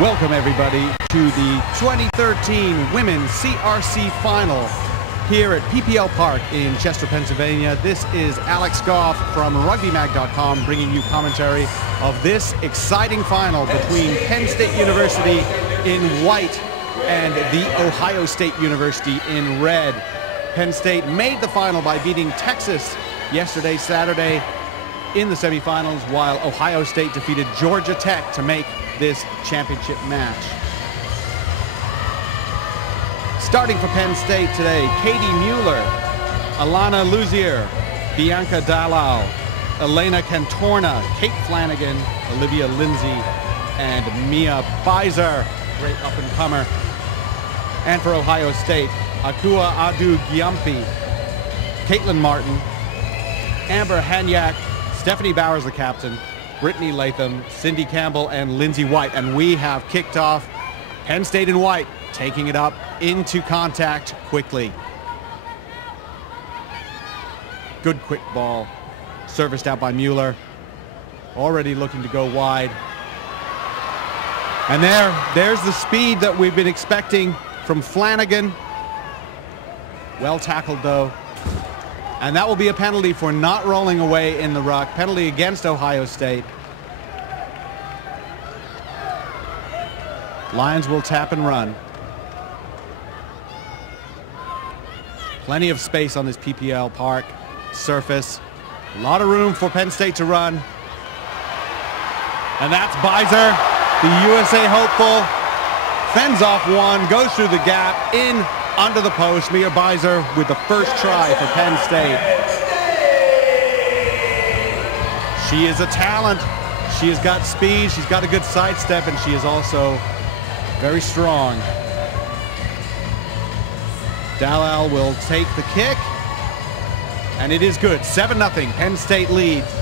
Welcome everybody to the 2013 Women's CRC Final here at PPL Park in Chester, Pennsylvania. This is Alex Goff from RugbyMag.com bringing you commentary of this exciting final between Penn State University in white and the Ohio State University in red. Penn State made the final by beating Texas yesterday, Saturday, in the semifinals, while Ohio State defeated Georgia Tech to make this championship match. Starting for Penn State today, Katie Mueller, Alana Luzier, Bianca Dallau, Elena Cantorna, Kate Flanagan, Olivia Lindsay, and Mia Beiser, great up-and-comer. And for Ohio State, Akua Adu-Giampi, Caitlin Martin, Amber Hanyak, Stephanie Bowers, the captain, Brittany Latham, Cindy Campbell, and Lindsay White. And we have kicked off. Penn State in white, taking it up into contact quickly. Good quick ball, serviced out by Mueller. Already looking to go wide. And there's the speed that we've been expecting from Flanagan. Well tackled though. And that will be a penalty for not rolling away in the ruck. Penalty against Ohio State. Lions will tap and run. Plenty of space on this PPL Park surface. A lot of room for Penn State to run. And that's Beiser, the USA hopeful. Fends off one, goes through the gap, in under the post. Mia Beiser with the first try for Penn State. She is a talent. She has got speed, she's got a good sidestep, and she is also very strong. Dallau will take the kick, and it is good. 7-0, Penn State leads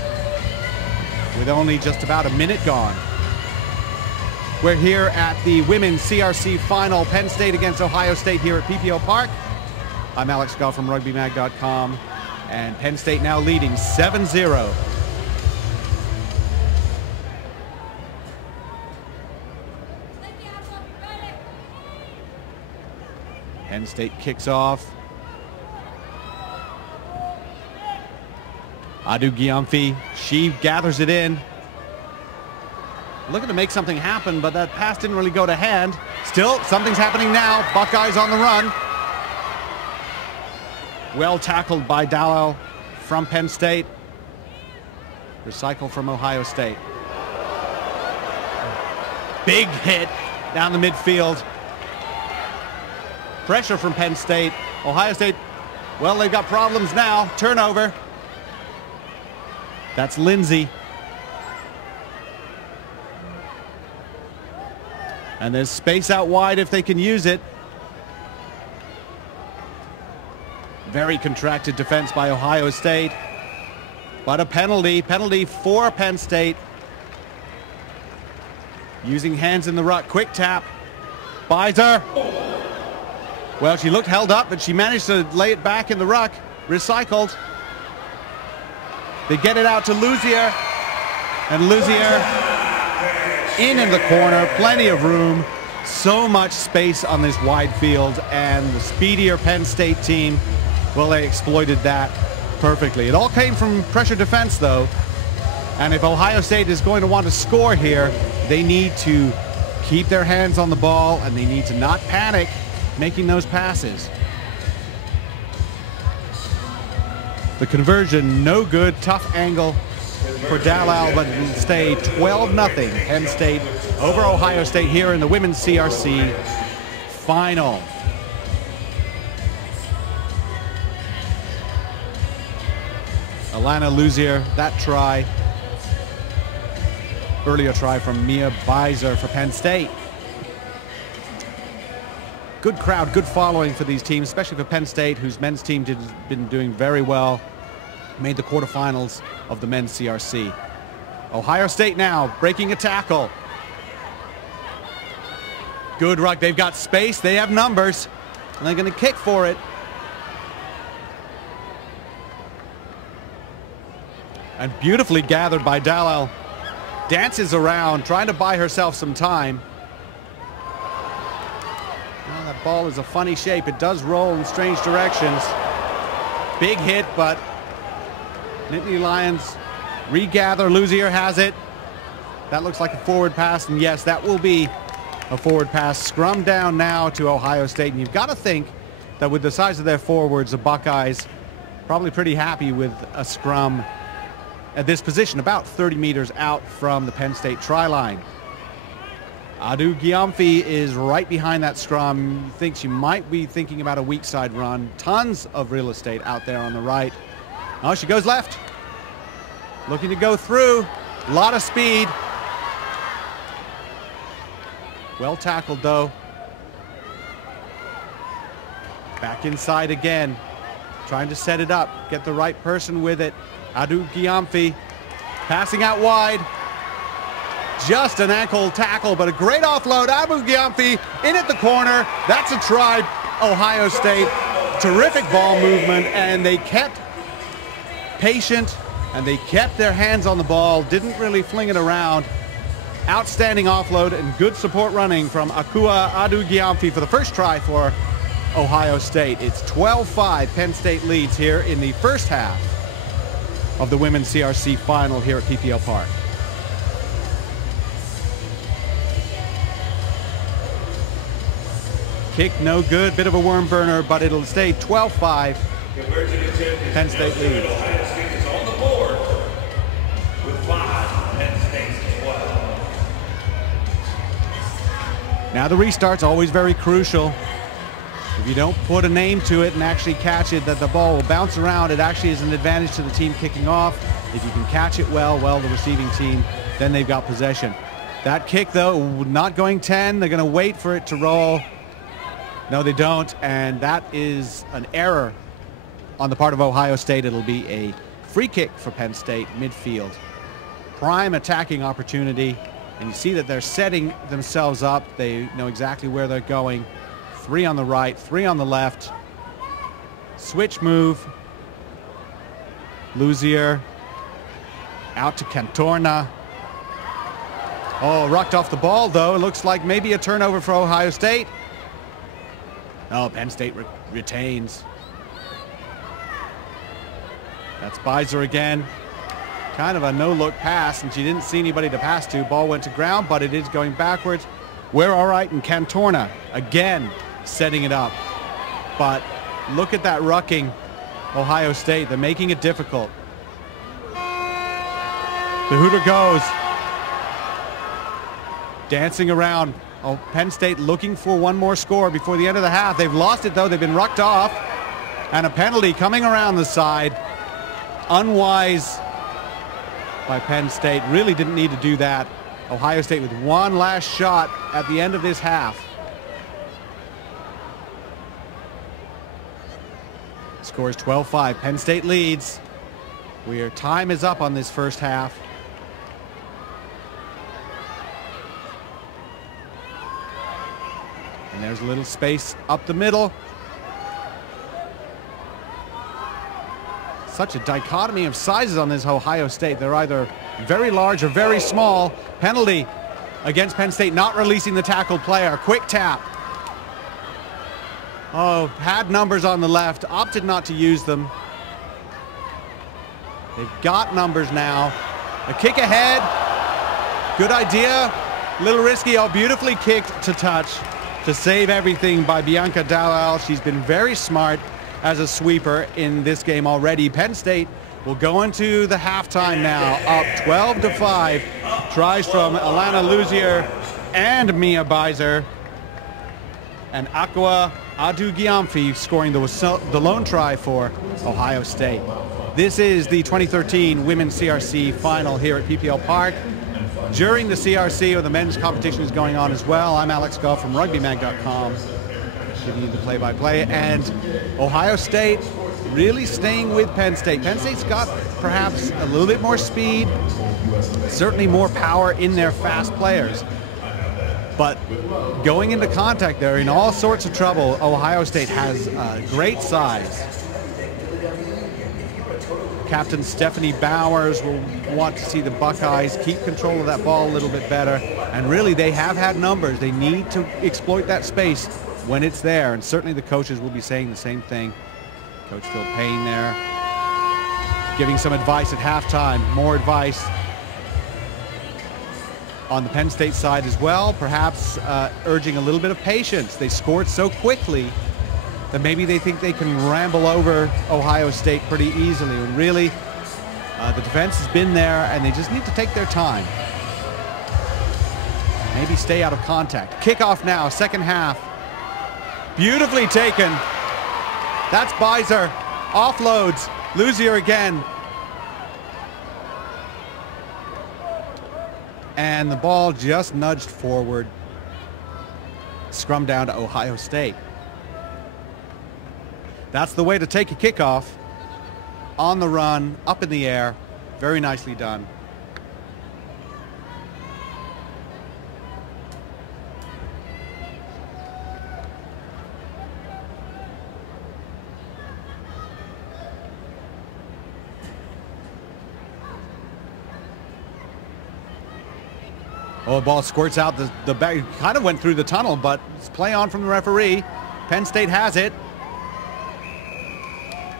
with only just about a minute gone. We're here at the Women's CRC Final, Penn State against Ohio State here at PPL Park. I'm Alex Goff from RugbyMag.com, and Penn State now leading 7-0. Penn State kicks off. Adu-Giampi, she gathers it in. Looking to make something happen, but that pass didn't really go to hand. Still, something's happening now. Buckeyes on the run. Well tackled by Dallau from Penn State. Recycle from Ohio State. Big hit down the midfield. Pressure from Penn State. Ohio State, well, they've got problems now. Turnover. That's Lindsay. And there's space out wide if they can use it. Very contracted defense by Ohio State. But a penalty for Penn State. Using hands in the ruck. Quick tap. Beiser. Well, she looked held up, but she managed to lay it back in the ruck. Recycled. They get it out to Luzier. And Luzier in the corner, plenty of room, so much space on this wide field, and the speedier Penn State team, well, they exploited that perfectly. It all came from pressure defense though, and if Ohio State is going to want to score here, they need to keep their hands on the ball and they need to not panic making those passes. The conversion, no good, tough angle for Dallau, but it'll stay 12-0 Penn State over Ohio State here in the Women's CRC Final. Alana Luzier, that try. Earlier try from Mia Beiser for Penn State. Good crowd, good following for these teams, especially for Penn State, whose men's team has been doing very well. Made the quarterfinals of the men's CRC. Ohio State now breaking a tackle. Good ruck. They've got space. They have numbers. And they're going to kick for it. And beautifully gathered by Dallau. Dances around, trying to buy herself some time. ball is a funny shape. It does roll in strange directions. Big hit, but Nittany Lions regather. Luzier has it. That looks like a forward pass, and yes, that will be a forward pass. Scrum down now to Ohio State, and you've got to think that with the size of their forwards, the Buckeyes probably pretty happy with a scrum at this position, about 30 meters out from the Penn State try line. Adu Gyamfi is right behind that scrum. Thinks you might be thinking about a weak side run. Tons of real estate out there on the right. Oh, she goes left. Looking to go through. A lot of speed. Well tackled, though. Back inside again. Trying to set it up. Get the right person with it. Adu Gyamfi passing out wide. Just an ankle tackle, but a great offload. Adu Gyamfi in at the corner. That's a try, Ohio State. Terrific ball movement, and they kept patient, and they kept their hands on the ball. Didn't really fling it around. Outstanding offload and good support running from Akua Adu Gyamfi for the first try for Ohio State. It's 12-5. Penn State leads here in the first half of the women's CRC final here at PPL Park. Kick no good, bit of a worm burner, but it'll stay 12-5. Penn State leads. On the board with 5, Penn State 12. Now the restart's always very crucial. If you don't put a name to it and actually catch it, that the ball will bounce around. It actually is an advantage to the team kicking off. If you can catch it well, the receiving team, then they've got possession. That kick, though, not going 10. They're going to wait for it to roll. No, they don't, and that is an error on the part of Ohio State. It'll be a free kick for Penn State midfield. Prime attacking opportunity, and you see that they're setting themselves up. They know exactly where they're going. 3 on the right, 3 on the left. Switch move. Luzier out to Cantorna. Oh, rucked off the ball, though. It looks like maybe a turnover for Ohio State. Oh, Penn State retains. That's Beiser again. Kind of a no-look pass, and she didn't see anybody to pass to. Ball went to ground, but it is going backwards. We're all right, and Cantorna again setting it up. But look at that rucking, Ohio State. They're making it difficult. The hooter goes. Dancing around. Oh, Penn State looking for one more score before the end of the half. They've lost it, though. They've been rucked off. And a penalty coming around the side. Unwise by Penn State. Really didn't need to do that. Ohio State with one last shot at the end of this half. Score is 12-5. Penn State leads. Time is up on this first half. And there's a little space up the middle. Such a dichotomy of sizes on this Ohio State. They're either very large or very small. Penalty against Penn State, not releasing the tackled player. Quick tap. Oh, had numbers on the left, opted not to use them. They've got numbers now. A kick ahead. Good idea. A little risky. Oh, beautifully kicked to touch to save everything by Bianca Dalal. She's been very smart as a sweeper in this game already. Penn State will go into the halftime now, up 12-5. Tries from Alana Luzier and Mia Beiser. And Akua Adu Gyamfi scoring the lone try for Ohio State. This is the 2013 Women's CRC Final here at PPL Park. During the CRC, or the men's competition is going on as well. I'm Alex Goff from rugbymag.com, giving you the play-by-play. And Ohio State really staying with Penn State. Penn State's got perhaps a little bit more speed, certainly more power in their fast players. But going into contact, they're in all sorts of trouble. Ohio State has great size. Captain Stephanie Bowers will want to see the Buckeyes keep control of that ball a little bit better. And really, they have had numbers. They need to exploit that space when it's there, and certainly the coaches will be saying the same thing. Coach Phil Payne there, giving some advice at halftime, more advice on the Penn State side as well, perhaps urging a little bit of patience. They scored so quickly that maybe they think they can ramble over Ohio State pretty easily, when really the defense has been there and they just need to take their time. Maybe stay out of contact. Kickoff now, second half. Beautifully taken. That's Beiser. Offloads. Luzier again. And the ball just nudged forward. Scrum down to Ohio State. That's the way to take a kickoff. On the run, up in the air. Very nicely done. Oh, the ball squirts out the back. Kind of went through the tunnel, but it's play on from the referee. Penn State has it.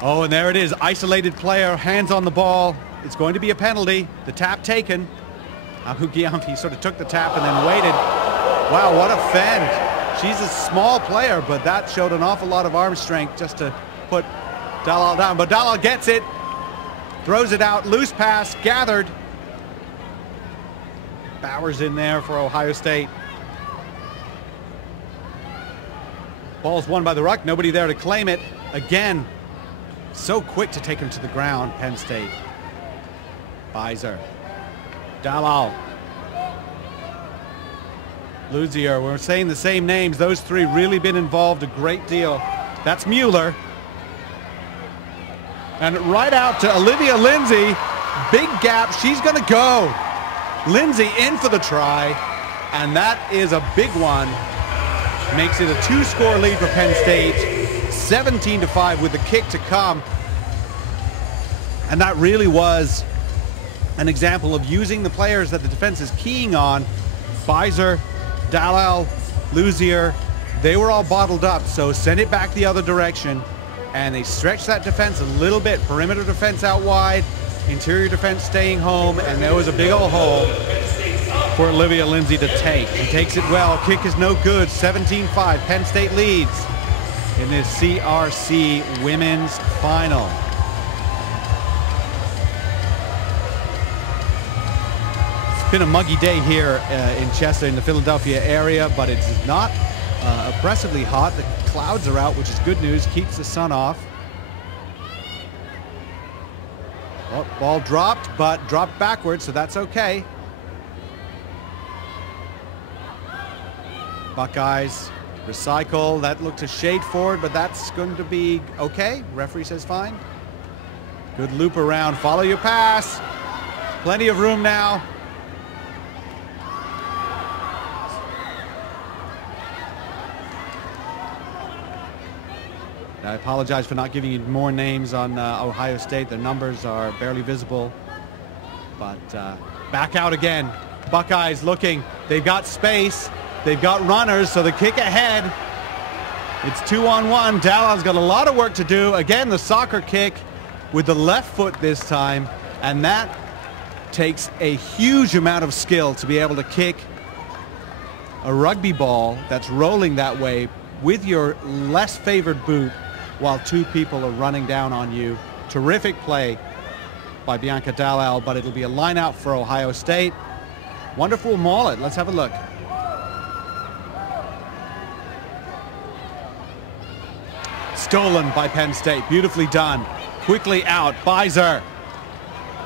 Oh, and there it is. Isolated player, hands on the ball. It's going to be a penalty. The tap taken. Ahugiamfi sort of took the tap and then waited. Wow, what a fend. She's a small player, but that showed an awful lot of arm strength just to put Dalal down. But Dalal gets it, throws it out, loose pass, gathered. Bowers in there for Ohio State. Ball's won by the Ruck. Nobody there to claim it. Again, so quick to take him to the ground, Penn State. Beiser. Dalal. Luzier. We're saying the same names. Those three really been involved a great deal. That's Mueller. And right out to Olivia Lindsay. Big gap. She's going to go. Lindsay in for the try, and that is a big one. Makes it a 2-score lead for Penn State, 17-5 with the kick to come. And that really was an example of using the players that the defense is keying on. Beiser, Dalal, Luzier, they were all bottled up, so send it back the other direction. And they stretched that defense a little bit. Perimeter defense out wide. Interior defense staying home, and there was a big old hole for Olivia Lindsay to take. She takes it well. Kick is no good. 17-5. Penn State leads in this CRC women's final. It's been a muggy day here in Chester, in the Philadelphia area, but it's not oppressively hot. The clouds are out, which is good news. Keeps the sun off. Oh, ball dropped, but dropped backwards, so that's okay. Buckeyes recycle. That looked a shade forward, but that's going to be okay. Referee says fine. Good loop around. Follow your pass. Plenty of room now. I apologize for not giving you more names on Ohio State. Their numbers are barely visible. But back out again. Buckeyes looking. They've got space. They've got runners, so the kick ahead. It's 2-on-1. Dalal's got a lot of work to do. Again, the soccer kick with the left foot this time. And that takes a huge amount of skill to be able to kick a rugby ball that's rolling that way with your less favored boot while two people are running down on you. Terrific play by Bianca Dalal, but it'll be a line out for Ohio State. Wonderful mullet. Let's have a look. Stolen by Penn State. Beautifully done. Quickly out. Beiser.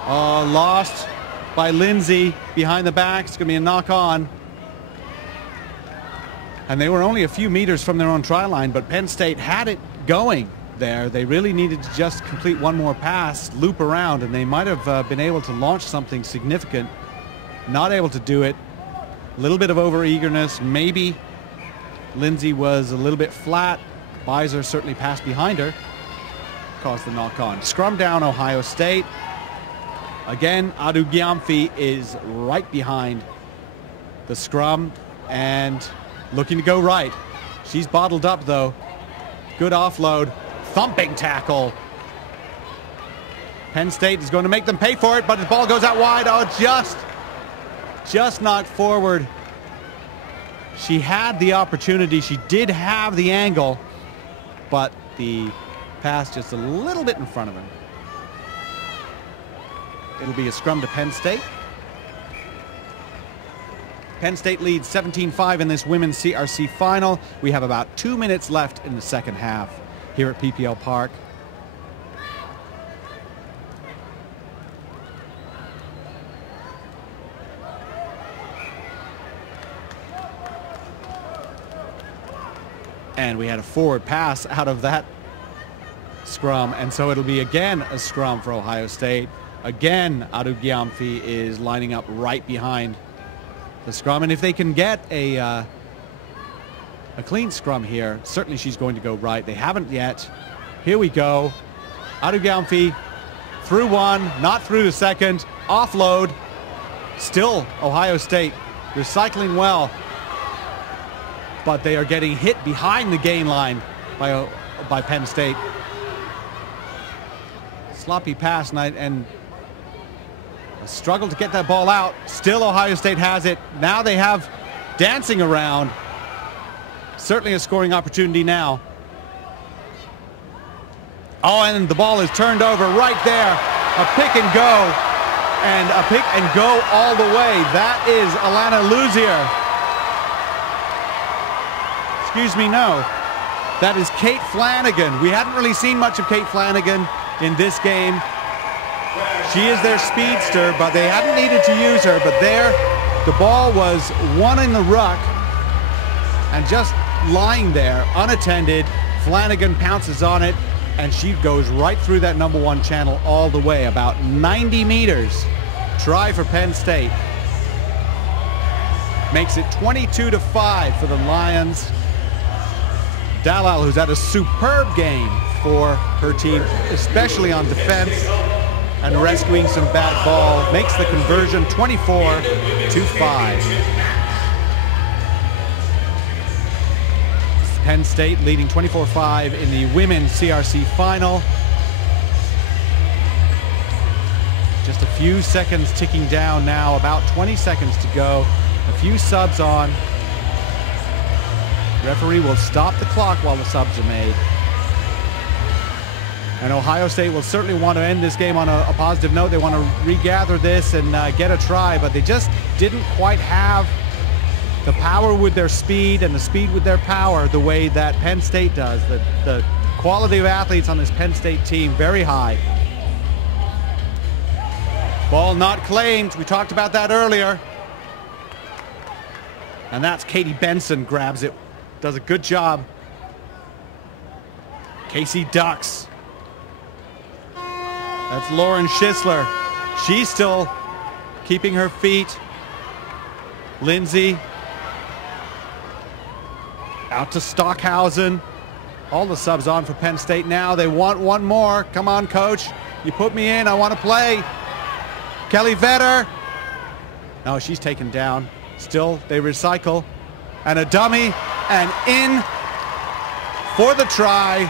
Lost by Lindsay behind the back. It's going to be a knock on. And they were only a few meters from their own try line, but Penn State had it going there. They really needed to just complete one more pass, loop around, and they might have been able to launch something significant. Not able to do it. A little bit of over-eagerness. Maybe Lindsay was a little bit flat. Beiser certainly passed behind her. Caused the knock-on. Scrum down Ohio State. Again, Adugiamfi is right behind the scrum and looking to go right. She's bottled up, though. Good offload. Thumping tackle. Penn State is going to make them pay for it, but the ball goes out wide. Oh, just knocked forward. She had the opportunity. She did have the angle, but the pass just a little bit in front of him. It'll be a scrum to Penn State. Penn State leads 17-5 in this women's CRC final. We have about 2 minutes left in the second half here at PPL Park. And we had a forward pass out of that scrum, and so it'll be again a scrum for Ohio State. Again, Adugiamfi is lining up right behind the scrum, and if they can get a clean scrum here, certainly she's going to go right. They haven't yet. Here we go. Adugiamfi through one, not through the second. Offload. Still Ohio State recycling well, but they are getting hit behind the gain line by Penn State. Sloppy pass and a struggle to get that ball out. Still Ohio State has it. Now they have dancing around. Certainly a scoring opportunity now. Oh, and the ball is turned over right there. A pick and go. And a pick and go all the way. That is Alana Luzier. Excuse me, no. That is Kate Flanagan. We hadn't really seen much of Kate Flanagan in this game. She is their speedster, but they hadn't needed to use her. But there, the ball was one in the ruck and just lying there, unattended. Flanagan pounces on it, and she goes right through that number one channel all the way, about 90 meters. Try for Penn State. Makes it 22-5 for the Lions. Dalal, who's had a superb game for her team, especially on defense and rescuing some bad ball, makes the conversion 24-5. Penn State leading 24-5 in the women's CRC final. Just a few seconds ticking down now, about 20 seconds to go. A few subs on. Referee will stop the clock while the subs are made. And Ohio State will certainly want to end this game on a positive note. They want to regather this and get a try, but they just didn't quite have the power with their speed and the speed with their power the way that Penn State does. The quality of athletes on this Penn State team, very high. Ball not claimed. We talked about that earlier. And that's Katie Benson grabs it. Does a good job. Casey ducks. That's Lauren Schisler. She's still keeping her feet. Lindsay out to Stockhausen. All the subs on for Penn State now. They want one more. Come on, coach. You put me in. I want to play. Kelly Vetter. No, she's taken down. Still, they recycle. And a dummy. And in for the try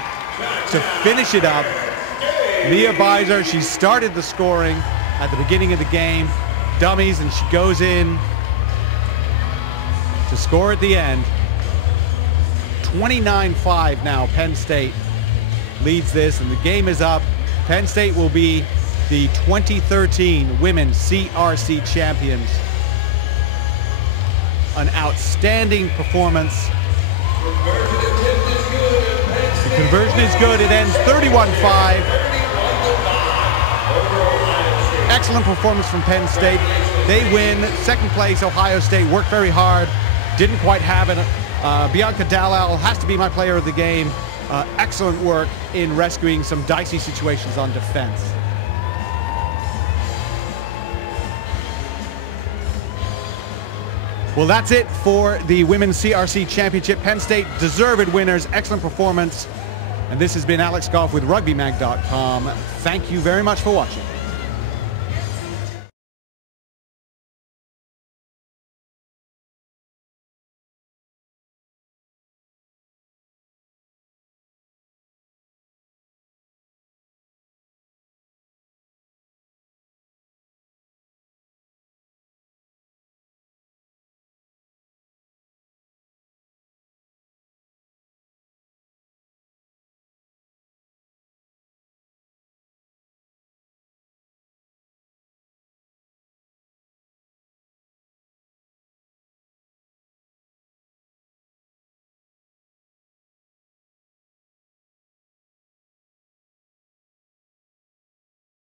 to finish it up. Mia Beiser, she started the scoring at the beginning of the game. Dummies, and she goes in to score at the end. 29-5 now, Penn State leads this, and the game is up. Penn State will be the 2013 Women's CRC champions. An outstanding performance. The conversion is good. It ends 31-5. Excellent performance from Penn State. They win. Second place, Ohio State worked very hard. Didn't quite have it. Bianca Dalal has to be my player of the game. Excellent work in rescuing some dicey situations on defense. Well, that's it for the Women's CRC Championship. Penn State deserved winners. Excellent performance. And this has been Alex Goff with RugbyMag.com. Thank you very much for watching.